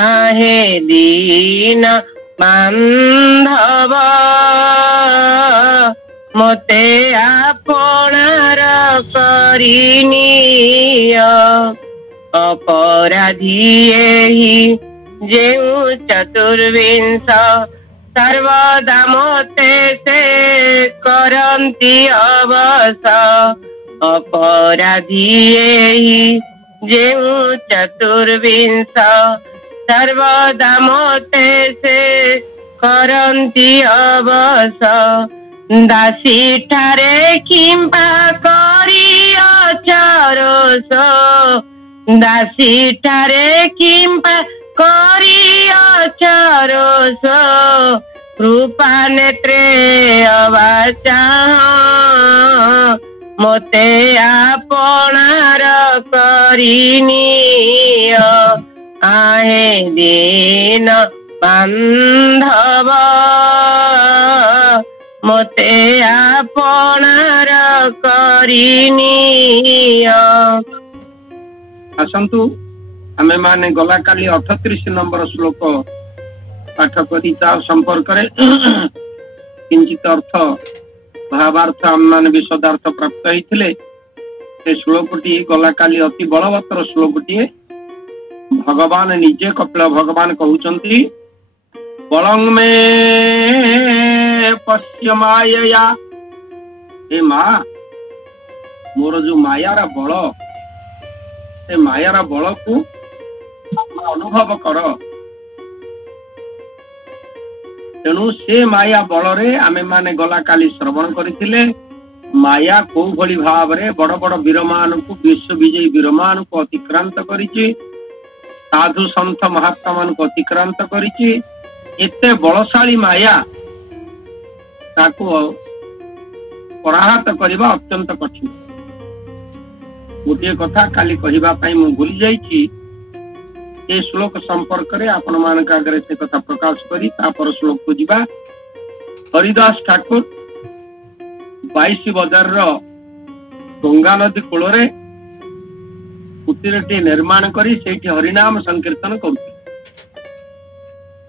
आहे दीन बांधव मते आपणार करिनिय अपराधी एहि जेउ चतुर्विंश सर्वदा मते से करन्ति अवस अपराधी एहि जेउ चतुर्विंश सर्वदा मते से करन्ति अवस दासी ठारे किंबा करी अचरोस दासी ठारे किंबा करी अचरोस कृपा नेत्रे अवाचा मते आपणार करिनिय आहे दीन बांधव मते आपणार करिनिय। आसंतु आमे माने गला काली 38 नंबर श्लोक पाठ करी तार संपर्क रे किंचित अर्थ भावार्थ आम माने विशदार्थ प्राप्त होइथिले से श्लोकटी गला काली अति बलवत्तर श्लोकटी भगवान निजे कपिल भगवान कहउचंती बलं में पश्य माया ए माँ मोर जो मायार बल से मायार बल को अनुभव कर तेणु से माया बल रे आमे माने गला काली श्रवण करथिले माया को भली भाव रे बड़ बड़ वीरमान को विश्व विजयी वीरमान को अतिक्रांत करिछि साधु संत महात्मा मान को अतिक्रांत करिछि एते बलशाली माया ताको पराहत करबा अत्यंत कठिन। गोटे कथा काली कहबा पई मु भूली जाईछि ए श्लोक संपर्क रे आपण मानक आगे से कथा प्रकाश करी तापर श्लोक को जीवा। हरिदास ठाकुर 22 बजार रो गंगा नदी कूल रे कुटीरटी निर्माण करी सेठी हरिनाम संकीर्तन करथि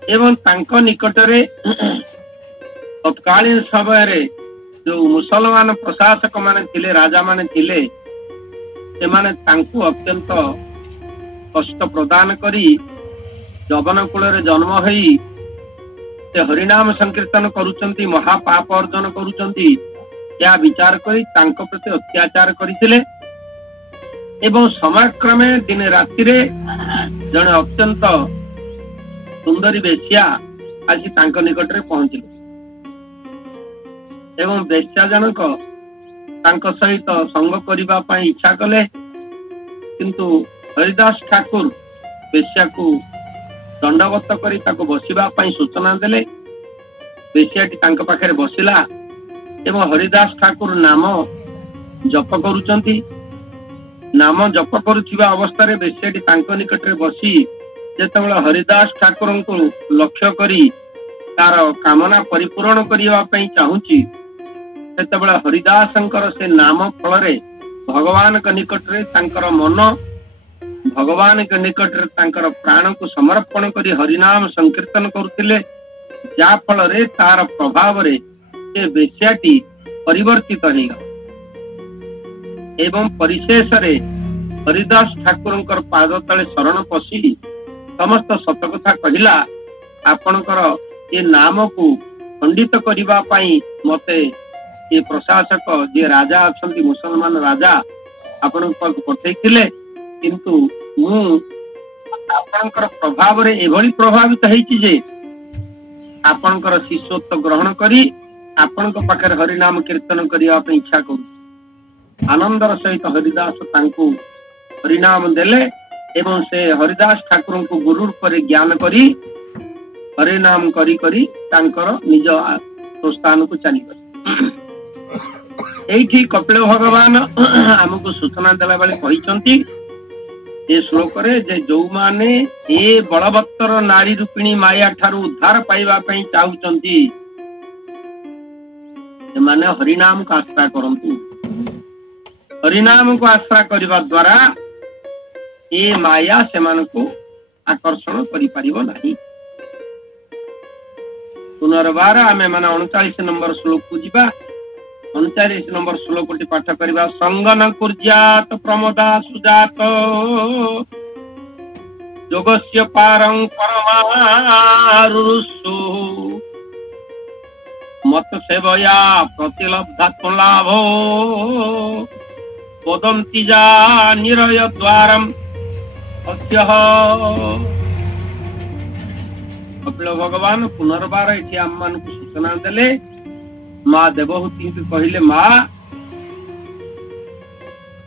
एवं तांको निकटरे तत्कालीन समय रे जो मुसलमान प्रशासक माने थिले राजा माने थिले से माने तांको अत्यंत कष्ट प्रदान करी जवन कूल रे जन्म होई से हरिनाम संकीर्तन करूचंती महापाप अर्जन करूचंती या विचार करी तांको प्रति अत्याचार करिथिले एवं समयक्रमे दिन राति रे जने अत्यंत सुंदरी बेश्या आज तांको निकट रे पहुंचिले एवं बेश्या जनक तांको सहित संग करिबा पई इच्छा कले किंतु हरिदास ठाकुर बेश्या को दंडवत करी ताको बसिबा पई सूचना देले बेश्याटी तांको पाखरे बसिला एवं हरिदास ठाकुर नाम जप करूचंती नाम जप करुथिबा अवस्था रे बेश्याटी तांको निकट रे बसी जेतेबेला हरिदास ठाकुर को लक्ष्य करी तार कामना परिपूर्ण करिवा पई चाहूची सेतेबेला हरिदासंकर से नाम फल रे भगवान के निकट रे तांकर मन भगवान के निकट रे तांकर प्राण को समर्पण करी हरिनाम संकीर्तन करुथिले जा फल रे तार प्रभाव रे से बेश्याटी परिवर्तित होइगा एवं परिशेष रे हरिदास ठाकुरंकर पाद तले शरण पसी समस्त सत कथा कहिला आपणकर ये नाम को खंडित करिबा पई मते ये प्रशासक जे राजा अछंती मुसलमान राजा आपण पाक पठैथिले किंतु मु आपणकर प्रभाव रे एभली प्रभावित हेछि जे आपणकर शिष्यत्व ग्रहण करी आपणक पाखर हरिनाम कीर्तन करिया पे इच्छा करू आनंदर सहित हरिदास तांकु हरिनाम देले एवं से हरिदास ठाकुर को गुरु पर ज्ञान करी हरिनाम करी करी तांकर निज स्थान को चली गले। एठी कपिल भगवान हमको सूचना देला बेले कहिसंती ए श्लोक रे जे जो माने ए बलवत्तर नारी रूपिणी माया ठारू उद्धार पाइबा पई चाहुचंती से माने हरिनाम को आश्रय करंतु हरिनाम को आश्रय करबा द्वारा ए माया से मान को आकर्षण करिपारिबो नाही। पुनर्बार आमे माने 39 नंबर श्लोक को जिबा। 39 नंबर श्लोक टी पाठ करिबा। संगन कुर्यात प्रमोदा सुजात योगस्य पारं परमारुषु मत सेवया प्रतिलब्धात्म लाभो वदन्ति जा निरय द्वारम अद्यः। कपिल भगवान पुनर्बार एठी आम मान को सूचना देले। माँ देवहूति कहले माँ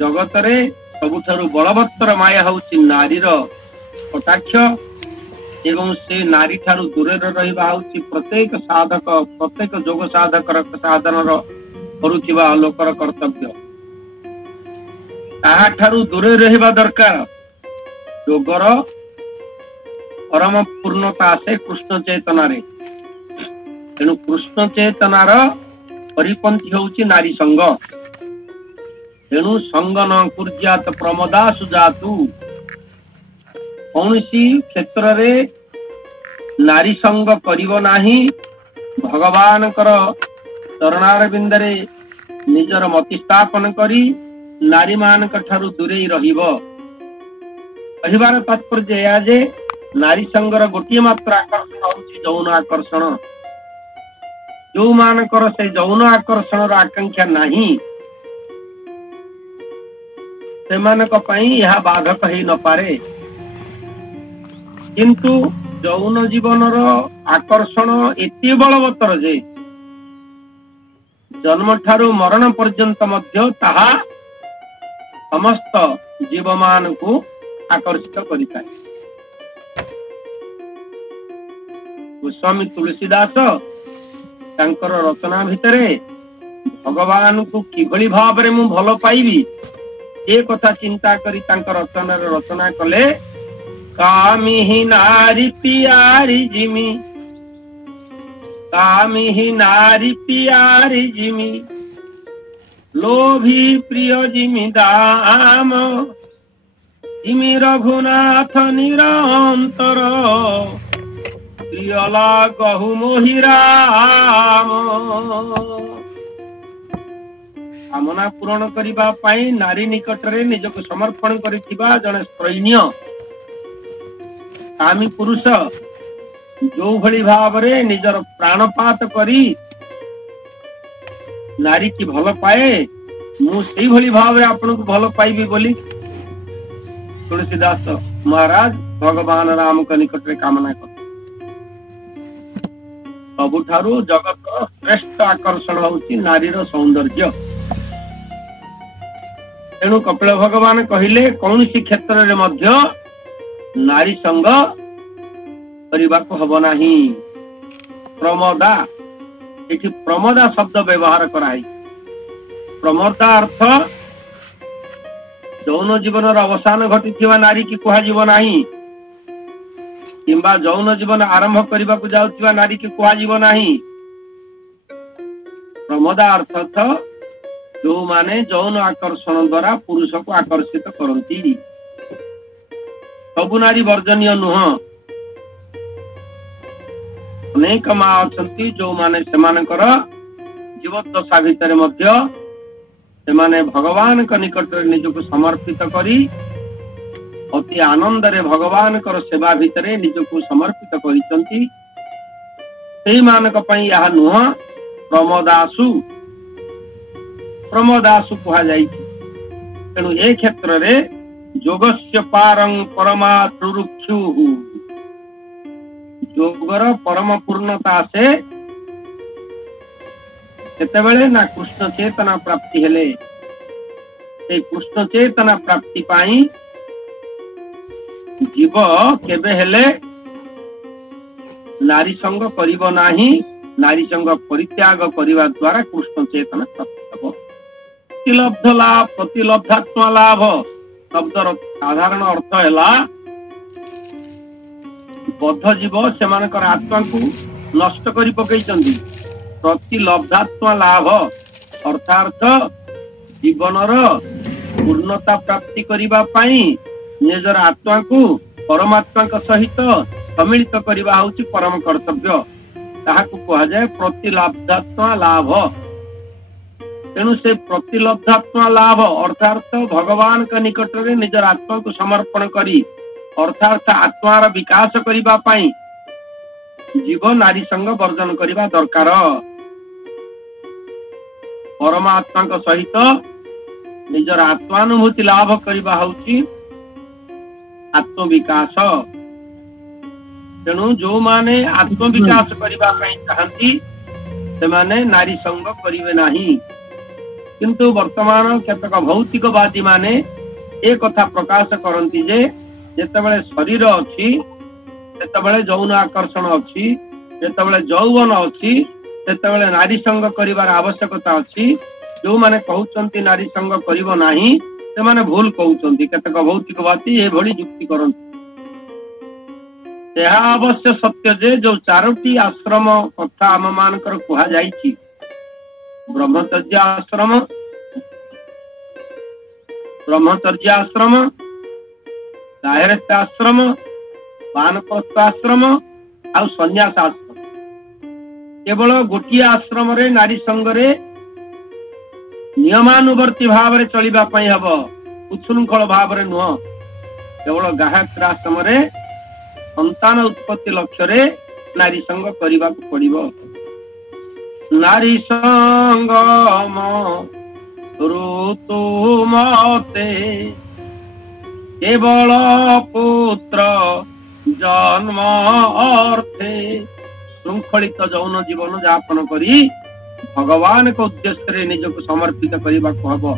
जगत रे सबुठारु बलवत्तर माया होउची नारीर कटाक्ष एवं से नारी ठारू दूरे रहिबा होउची प्रत्येक साधक प्रत्येक जोग साधकर साधनर करुथिबा लोकर कर्तव्य। ताहा ठारू दूरे रहिबा दरकार। योगर परम पूर्णता से कृष्ण चेतना रे। तेणु कृष्ण चेतनार परिपंथी होउची नारी संग। तेणु संग न कुर्यात प्रमोदा सुजातु। कौनसी क्षेत्र रे नारी संग करिवो नाही। भगवान कर चरणार बिंदरे निजर मति स्थापन करी नारी मान ठारू दूरे रहिबो। कहिबार तात्पर्य या जे नारी संगर गोटे मात्र आकर्षण होउची यौन आकर्षण। जो मानकर से यौन आकर्षण आकांक्षा नहीं सेमानक पई यह बाधक ही न पारे। किंतु यौन जीवनर आकर्षण एते बलवत्तर जे जन्म ठारू मरण पर्यंत मध्य ताहा समस्त जीवमान को आकर्षित करिताय। गोस्वामी तुलसीदास तांकर रचना भितरे भगवान को किभली भाव मु भल पाइबी ए कथा चिंता करी तांकर रचना कले। कामी ही नारी पियारी जिमी कामी ही नारी पियारी जिमी लोभी प्रिय जिमी दाम जिमी रघुनाथ निरंतर प्रियला गहु मोहि राम। कामना पूरण करिबा पाई नारी निकट रे निजको समर्पण करिथिबा जने स्त्रैण्य कामी पुरुष जो भली भाव रे निजर प्राणपात करी नारी की भल पाए मु सेही भली भाव रे आपन को भल पाइबी बोली तुलसीदास महाराज भगवान राम का निकट रे कामना कर। सबुठारु जगत श्रेष्ठ आकर्षण होउची नारीर सौंदर्य। तेणु कपिल भगवान कहिले कौनसी क्षेत्र रे मध्य नारी संग करने को हब नाही। प्रमोदा एठी प्रमोदा शब्द व्यवहार कराई। प्रमोदा अर्थ यौन जीवन अवसान घटी नारी की कहुव नाही किंबा यौन जीवन आरंभ करने को जाउथिबा नारी की कहुव नाही। प्रमोदा अर्थ जो माने यौन आकर्षण द्वारा पुरुष को आकर्षित करती। सबु नारी वर्जनीय नुह। अनेक माँ अछंती जो माने सेमानकर जीवन दशा भितर मध्य सेमाने भगवान का निकट निजको समर्पित करी अति आनंद रे भगवान कर सेवा भितर निजको समर्पित करिसंती। सेही मानक पई यह नुह प्रमोदासु प्रमोदासु कहा जाइछि। तेणु ए क्षेत्र रे योगस्य पारं परमात्रुक्षु योगर परम पूर्णता से केतेबेले ना कृष्ण चेतना प्राप्ति हेले। ए कृष्ण चेतना प्राप्ति पाई जीव केबे हेले नारी संग करिबो नाही। नारी संग परित्याग करिवा द्वारा कृष्ण चेतना प्राप्ति हबो। प्रतिलब्ध लाभ प्रतिलब्धात्म लाभ शब्दर साधारण अर्थ है बद्ध जीव से आत्मा को नष्ट करी पकईचंदी। प्रतिलब्धात्म लाभ अर्थात जीवनर पूर्णता प्राप्ति करिबा पाई निजर आत्मा को परमात्मा सहित सम्मिलित करवा हूँ परम कर्तव्य। ताहाकु कहा जाए प्रतिलब्धात्मा लाभ। तेणु से प्रतिलब्धात्मा लाभ अर्थात भगवान का निकट में निजर आत्मा को समर्पण करी अर्थात आत्मार विकास करिबा पाई जीव नारी संग वर्जन करिबा दरकार। परमात्मा सहित निजर आत्मानुभूति लाभ करिबा हउची आत्म विकास। तेणु जो माने आत्म विकास करिबा पाई चाहती से माने नारी संग करिवे नाही। किंतु वर्तमान केतक भौतिकवादी माने एक कथा प्रकाश करती जे जेतेबेले शरीर अछि सेतेबेले यौन आकर्षण अछि, जेतेबेले यौवन अछि सेतेबेले नारी संग करिवार आवश्यकता अछि। जो माने कहउचंती नारी संग करिवो नाही से माने भूल कहउचंती। केतक भौतिकवादी ए भली युक्ति करंती। यह अवश्य सत्य जे जो चारोटी आश्रम कथा आम मानकर कहा जाइछि ब्रह्मचर्य आश्रम, गार्हस्थ आश्रम, वानप्रस्थ आश्रम और संन्यास आश्रम। केवल गोटे आश्रम रे नारी संगरे नियमानुवर्ती भाव रे चलिबा पई हबो, उच्छृंखल भाव रे नुह। केवल गार्हस्थ आश्रम रे संतान उत्पत्ति लक्ष्य रे नारी संग करिबा को पड़िबो। नारी संग ऋतु मते केवल पुत्र जन्म अर्थे श्रृंखलित यौन जीवन यापन करी भगवान को उद्देश्य रे निजको समर्पित करिबा को हबो।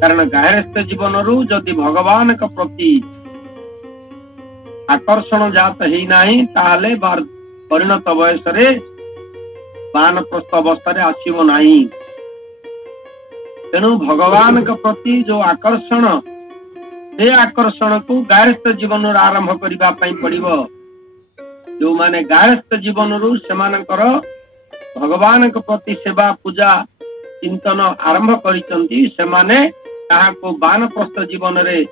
कारण गार्हस्थ जीवन रु जदि भगवान का प्रति आकर्षण जात ही नहीं ताले परिणत वयस रे वानप्रस्थ अवस्था रे आसीबो नहीं। तेणु भगवान का प्रति जो आकर्षण से आकर्षण को गार्हस्थ जीवन आरंभ करिबा पई पड़िबो। जो माने गार्हस्थ जीवन रु सेमानकर भगवान के प्रति सेवा पूजा चिंतन आरंभ करिसंती सेमाने ताहाको वानप्रस्थ जीवन रे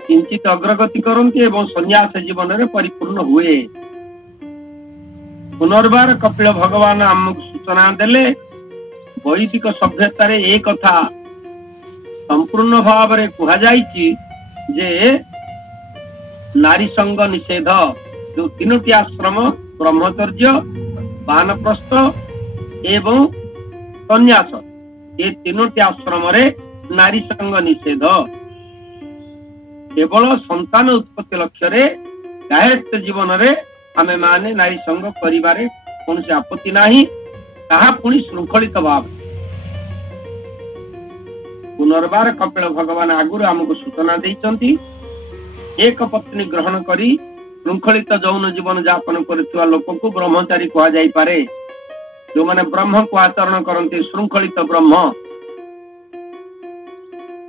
किंचित अग्रगति करती एवं संन्यास जीवन रे परिपूर्ण हुए। पुनर्बार कपिल भगवान आमको सूचना देले वैदिक सभ्यता रे एक कथा संपूर्ण भाव रे कहा जाइछि जे नारी संग निषेध जो तीनोटी आश्रम ब्रह्मचर्य, वानप्रस्थ एवं संन्यास ये तीनोटी आश्रम रे नारी संग निषेध। केवल संतान उत्पत्ति लक्ष्य रे गार्हस्थ जीवन रे आमे माने नारी संग परिवारे कौन से आपत्ति नाही। ताहा पुणी श्रृंखलित भाव। पुनर्बार कपिल भगवान आगुरु आमको सूचना देइचंती एक पत्नी ग्रहण करी श्रृंखलित यौन जीवन यापन करथिबा लोक को ब्रह्मचारी कहा जाई पारे। जो माने ब्रह्म को आचरण करंती श्रृंखलित ब्रह्म।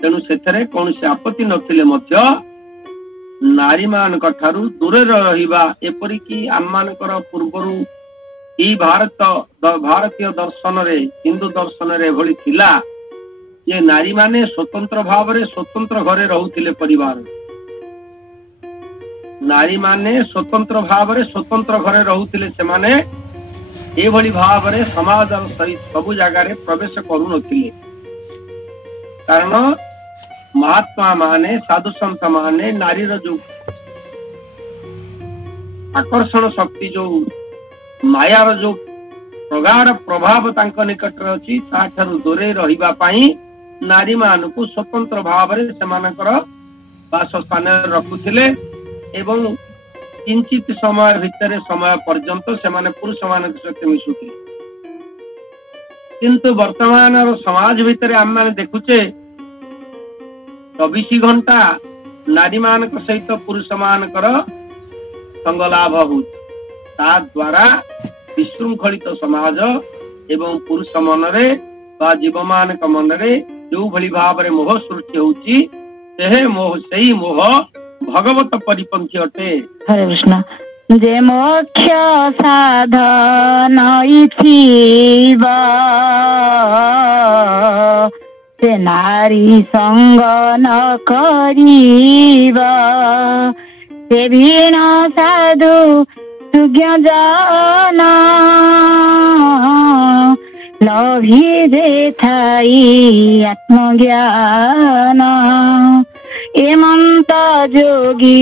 तेणु सेथरे कौन से आपत्ति नथिले मध्य नारी मानक ठारू दूरे रहिबा एपरिकी आम मानकर पूर्वरु ई भारतीय दर्शन रे हिंदू दर्शन रे भली थिला ये नारी माने स्वतंत्र भाव रे स्वतंत्र घरे रहउथिले। परिवार नारी माने स्वतंत्र भाव रे स्वतंत्र घरे रहउथिले। से माने ए भली भाव रे समाज सहित सब जगह रे प्रवेश करू नथिले। कारण महात्मा माने साधु संत माने नारी रो जो आकर्षण शक्ति जो मायार जो प्रगाढ़ प्रभाव तांको निकट रे अछि ताठारु दूरे रहिबा पाई नारी मान को स्वतंत्र भाव रे सेमानकर वासस्थान रखुथिले एवं किंचित समय भितर समय पर्यंत सेमाने पुरुष मान सहित मिशुथिले। किंतु वर्तमान समाज भितर आम माने देखुचे 24 घंटा नारी मान सहित पुरुष मानकर संग लाभ हो द्वारा विशृंखलित समाज एवं पुरुष मनरे बा जीव मान मनरे जो भली भाव रे मोह सृष्टि होउची से मोह भगवत परिपंथी अटे। हरे कृष्ण। जे मोक्ष साधन इथिबा से नारी संग न करिबा ସେ ଭିଣ ସାଧୁ ସୁଜ୍ଞ ଜନ ଲଭିରେ ଥାଇ ଆତ୍ମଜ୍ଞାନ ଏମନ୍ତ ଯୋଗୀ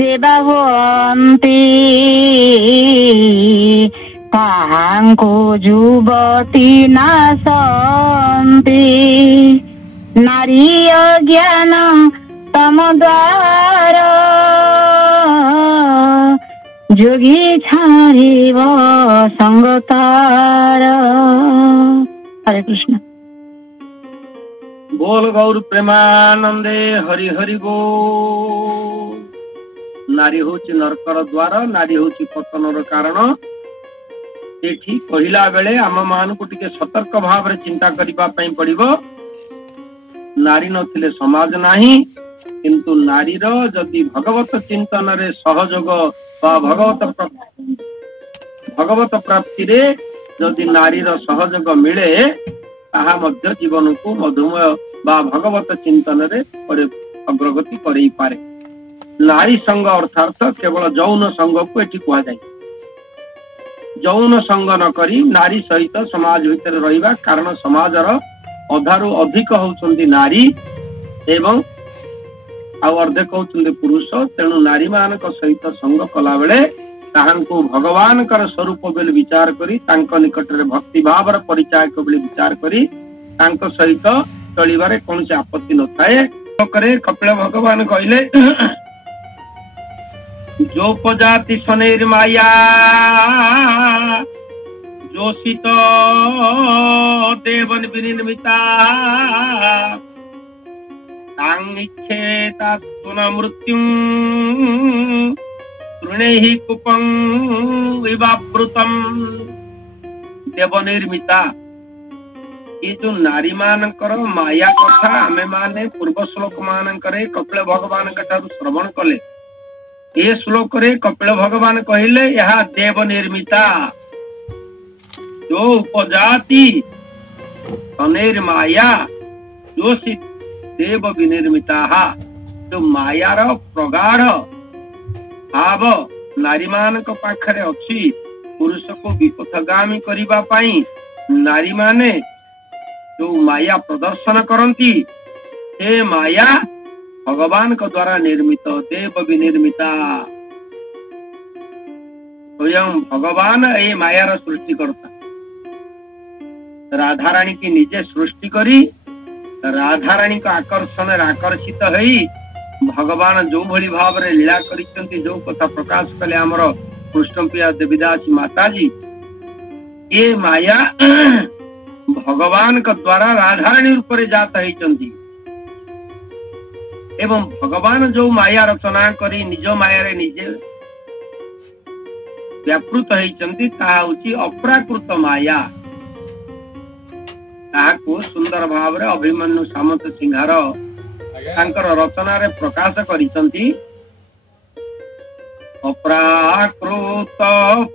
ଦେବା ହୁଅନ୍ତି ତାହାଙ୍କୁ ଯୁବତୀ ନାଶନ୍ତି ନାରୀ ଅଜ୍ଞାନ ତମ ଦ୍ୱାର ଯୋଗୀ ଛାଡ଼ିବ ସଙ୍ଗତାର। ହରେ କୃଷ୍ଣ। बोल गौर प्रेमानंदे हरि हरि बोल। नारी होची नरकर द्वार, नारी होची पतनर कारण। एठी कहिला बेले आम मानकु टिके सतर्क भाव रे चिंता करिबा पई पड़िबो। नारी नथिले समाज नाही, किंतु नारीर जदि भगवत चिंतन रे सहयोग बा भगवत प्राप्ति रे जदि नारीर सहयोग मिले ताहा मध्य जीवन को मधुमय बा भगवत चिंतन रे अग्रगति करई पारे। नारी संग अर्थात केवल जौन संग को एठी कुआ जाय। जौन संग न करी नारी सहित समाज भितर रहिबा, कारण समाजर अधारु अधिक होउछन्ती नारी एवं आ अर्धेक होउछन्ती पुरुष। तेणु नारी मानक सहित संग कला बेले ताहांको भगवान कर स्वरूप बेले विचार करी, तांको निकट रे भक्ति भाव रे परिचय बेले विचार करी तांको सहित चलिबारे कोनसे आपत्ति न थाए। करे कपिल भगवान कहले जो प्रजाति सनेर माया जोषित देवन विनिर्मिता तांगिच्छेता तुना मृत्युं तृणेहि कुपं विवावृतं देव निर्मिता। ये जो नारी मानकर माया कथा आमे माने पूर्व श्लोक मानकरे कपिल भगवान ठारू श्रवण कले। ये श्लोक रे कपिल भगवान कहले यह देव निर्मिता जो उपजाति तनेर माया जोषि देव विनिर्मिता। जो मायार प्रगाढ़ भाव नारी मानक पाखरे अछि, पुरुष को विपथगामी करिबा पई नारी माने जो माया प्रदर्शन करती हे माया भगवान को द्वारा निर्मित देव विनिर्मिता। स्वयं भगवान ए मायार सृष्टि करता। राधा रानी की निजे सृष्टि करी राधा रानी का आकर्षण आकर्षित हई भगवान जो भली भाव रे लीला करिसंती, जो कथा प्रकाश कले हमर कृष्णप्रिया देवीदासी माताजी, ये माया भगवान का द्वारा राधारानी रूप रे जात होइचंती एवं भगवान जो माया रचना करी निज माया रे निजे व्यापृत होइचंती ताहा होची अप्राकृत माया। ताहाको सुंदर भाव रे अभिमन्यु सामंत सिंहार तांकर रचना रे प्रकाश करिसंती। अप्राकृत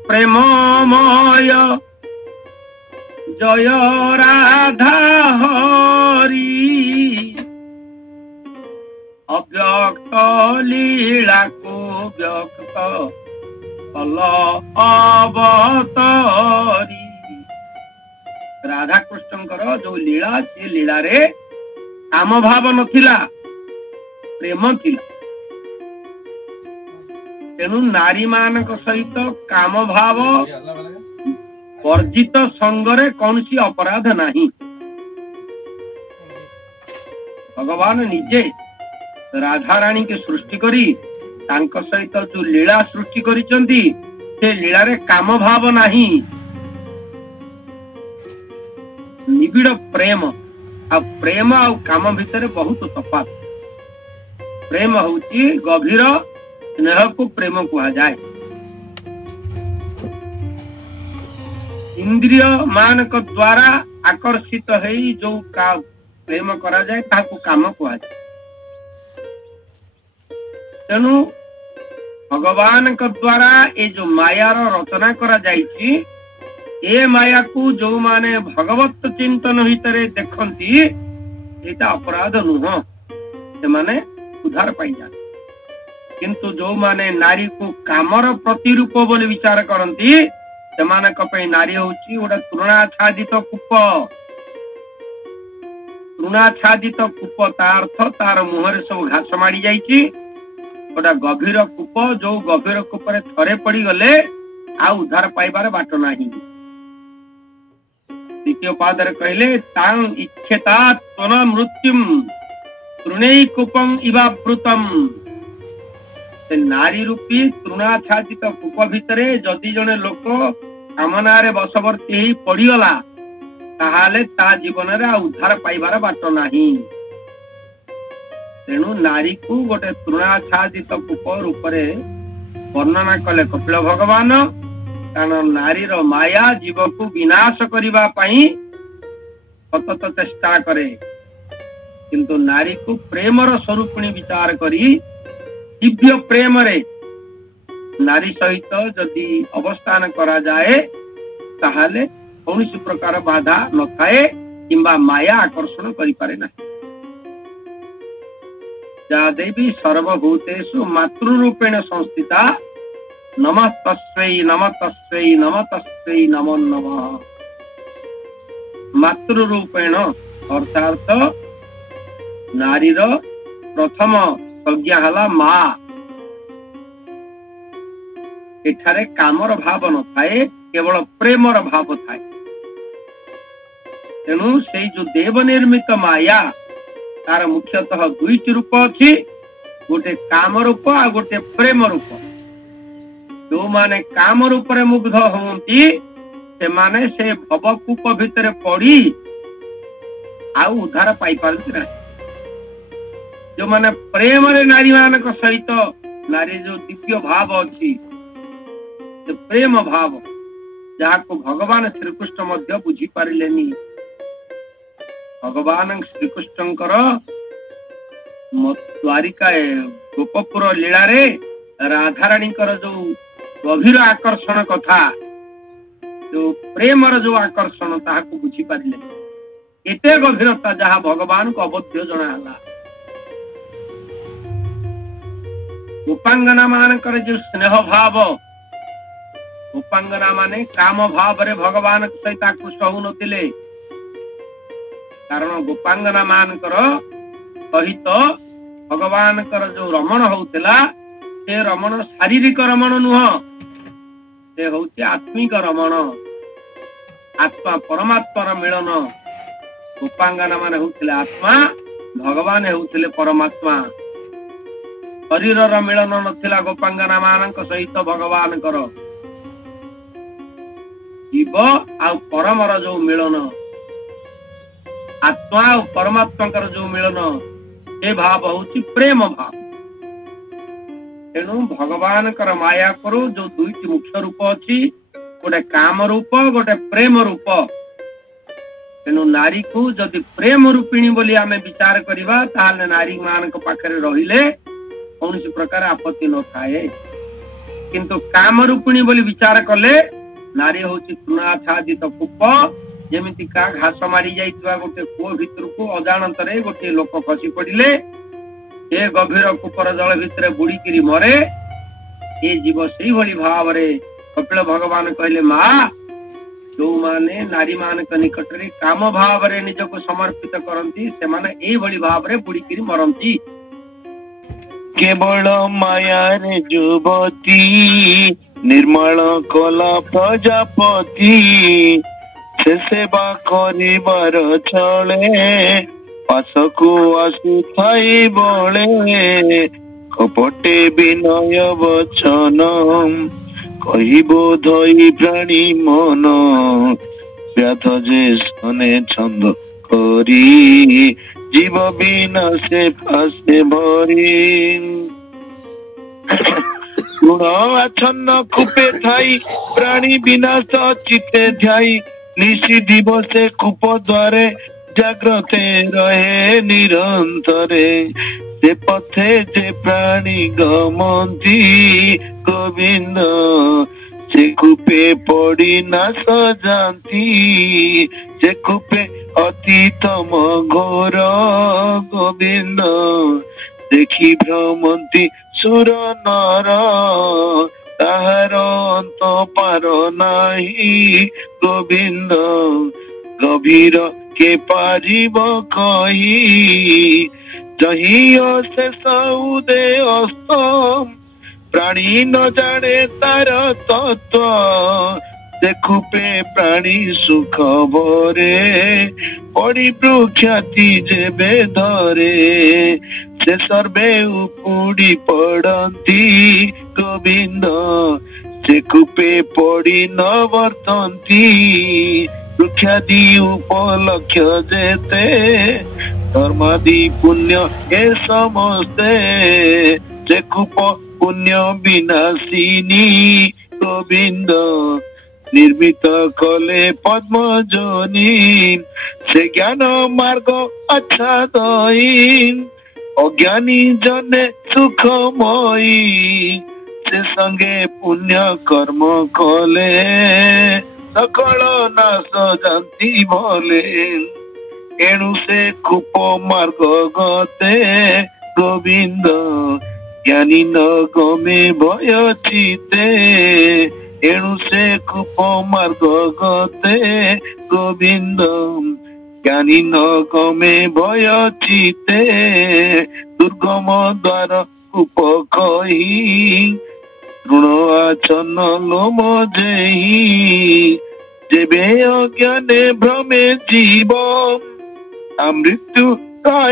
प्रेममय जय राधा हरि अव्यक्त लीला को व्यक्त कल अवतरी। राधा कृष्णकर जो लीला से लीला रे काम भाव नथिला, प्रेम थिला। तेणु नारी मानक सहित काम भाव वर्जित संगरे कौनसी अपराध नहीं। भगवान निजे राधा रानी के सृष्टि करी तांक सहित जो लीला सृष्टि करिसंती से लीला रे काम भाव नहीं। निबिड़ प्रेम आ प्रेम आ काम भितर बहुत तफात। प्रेम होची गभीर स्नेह को प्रेम कहा जाए। इंद्रिय मानक द्वारा आकर्षित है जो का प्रेम करा जाए ताको काम कहा जाए। तेणु भगवान का द्वारा ये जो मायार रचना करा जाइछि, ए माया को जो माने भगवत चिंतन भितरे देखंती एटा अपराध नुह, से माने उद्धार पाई जाए। किंतु जो माने नारी को कामर प्रतिरूप बोली विचार करती से नारी होची गोटे तृणाच्छादित कूप। तृणाच्छादित कूप अर्थ तार मुहर सब घास माड़ी जाइए। गोटे गभीर कूप जो गभीर कूपरे थरे पड़ी गले आ उद्धार पाइबार बाट नहीं। द्वितीय पादरे कहले तां इच्छेता त्वन मृत्युम तृणै कूपम इवावृतम। नारी रूपी तृणाच्छादित कूप भितरे जदि जने लोक कामनारे बशवर्ती ही पड़ीगला ताहाले ता जीवन रे उद्धार पाइबार बाट नहीं। तेणु नारी को गोटे तृणाच्छादित कूप रूप वर्णना कले कपिल भगवान। कारण नारी रो माया जीव को विनाश करिबा पई सतत चेष्टा करे, किंतु नारी को प्रेमर स्वरूपिणी विचार करी दिव्य प्रेम रे नारी सहित जदि अवस्थान करा जाए ताहाले कौनसी प्रकार बाधा न थाए किंबा माया आकर्षण करि पारे नहीं। जा देवी सर्वभूतेषु मातृरूपेण संस्थिता नमस्तस्यै नमस्तस्यै नमस्तस्यै नमो नमः। मातृरूपेण अर्थात नारीर प्रथम संज्ञा हला मा। एठारे कामर भाव न थाए केवल प्रेमर भाव थाए। तेणु से जो देव निर्मित माया तार मुख्यतः दुईटी रूप अच्छी, गोटे काम रूप आ गोटे प्रेम रूप। जो माने काम रूप रे मुग्ध होती से माने से भवकूप भितर पड़ी आ उद्धार पाई पारती ना। जो माने प्रेम रे नारी मानक सहित नारी जो दिव्य भाव अच्छी से प्रेम भाव जहाँ को भगवान श्रीकृष्ण मध्य बुझी पारिलेनी। भगवान श्रीकृष्णकर द्वारिका गोपपुर लीला रे राधाराणी जो गभीर आकर्षण कथा जो प्रेमर जो आकर्षण ताहाको बुझी पारिले एते गभीरता जहाँ भगवान को अवध्य जनाला। गोपांगना मानकर जो स्नेह भाव, गोपांगना माने काम भाव रे भगवान सहित आकृष्ट होउनथिले। कारण गोपांगना मानकर सहित भगवान कर जो रमण होउतिला से रमण शारीरिक रमण नुह, से होउछि आत्मिक रमण, आत्मा परमात्मार मिलन। गोपांगना माने होउतिले आत्मा, भगवान होउतिले परमात्मा। शरीरर मिलन नथिला गोपांगना मानक सहित भगवान कर। जीव आ परमर जो मिलन, आत्मा और परमात्मा कर जो मिलन, ए भाव होउछि प्रेम भाव। तेणु भगवान कर माया करो जो दुईटी मुख्य रूप अच्छी, गोटे काम रूप गोटे प्रेम रूप। तेणु नारी को जदि प्रेम रूपिणी बोली आमे विचार करिबा ताहाले नारी मानक पाखरे रहिले कौनसी प्रकार आपत्ति न थाए। किंतु काम रूपिणी बोली विचार कले नारी होउछि तृणाच्छादित कूप। जेमिति का घास मारी जाइतबा गोटे कूप भितर को अजाणतरे गोटे लोक खसी पड़िले, ए गभीर कूपर जल भितर बुड़ी किरी मरे। ए जीव सेही भली भाव रे कपिल भगवान कहले मा जो माने नारी मानक निकट रे काम भाव रे निज को समर्पित करंती से माने एही भली भाव रे बुड़ी किरी मरंती। केवल माया रे जुवती निर्मल कला प्रजापति से सेवा करिबार चले पासकु आसु थाई बोले कपटे विनय वचन कहिबो धई प्राणी मन व्याध जे सने छंद करी जीव बिना से फासे भरी गुण आच्छन्न कूपे थाई प्राणी विनाश चिते ध्याई निशी दिवसे कूप द्वारे जाग्रते रहे निरंतरे से पथे जे प्राणी गमंती गोविंद से कूपे पड़ी नाश जानती से कूपे अतीतम घोर गोविंद देखी भ्रमंती असुर नर ताहार अंत पार नाही गोविंद गभीर के पारिब कही जही शेष उदय अस्त प्राणी न जाने तार तत्व देखु पे प्राणी सुख भरे पड़ी प्रख्याति जेबे धरे से सर्वे उपुड़ी पड़ती गोविंद से कूपे पड़ी न वर्तंती प्रख्याति उपलक्ष्य जेते धर्मादि पुण्य ए समस्ते से कूप पुण्य विनाशिनी गोविंद निर्मित कले पद्म जोनी से ज्ञान मार्ग अच्छा दई अज्ञानी जने सुखमयी से संगे पुण्य कर्म कले सकल नाश जानती भले एणु से कूप मार्ग गते गोविंद ज्ञानी न गमे भय चिते एणु से कूप मार्ग गते गोविंद ज्ञानी न गमे भय चिते दुर्गम द्वार कूप कही ऋण आच्छन्न लोम जेहि जेबे अज्ञाने भ्रमे जीव मृत्यु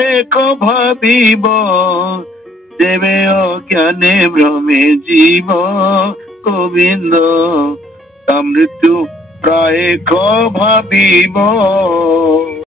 एक भाविब जेबे अज्ञाने भ्रमे जीव गोविंद मृत्यु प्राय भाविब।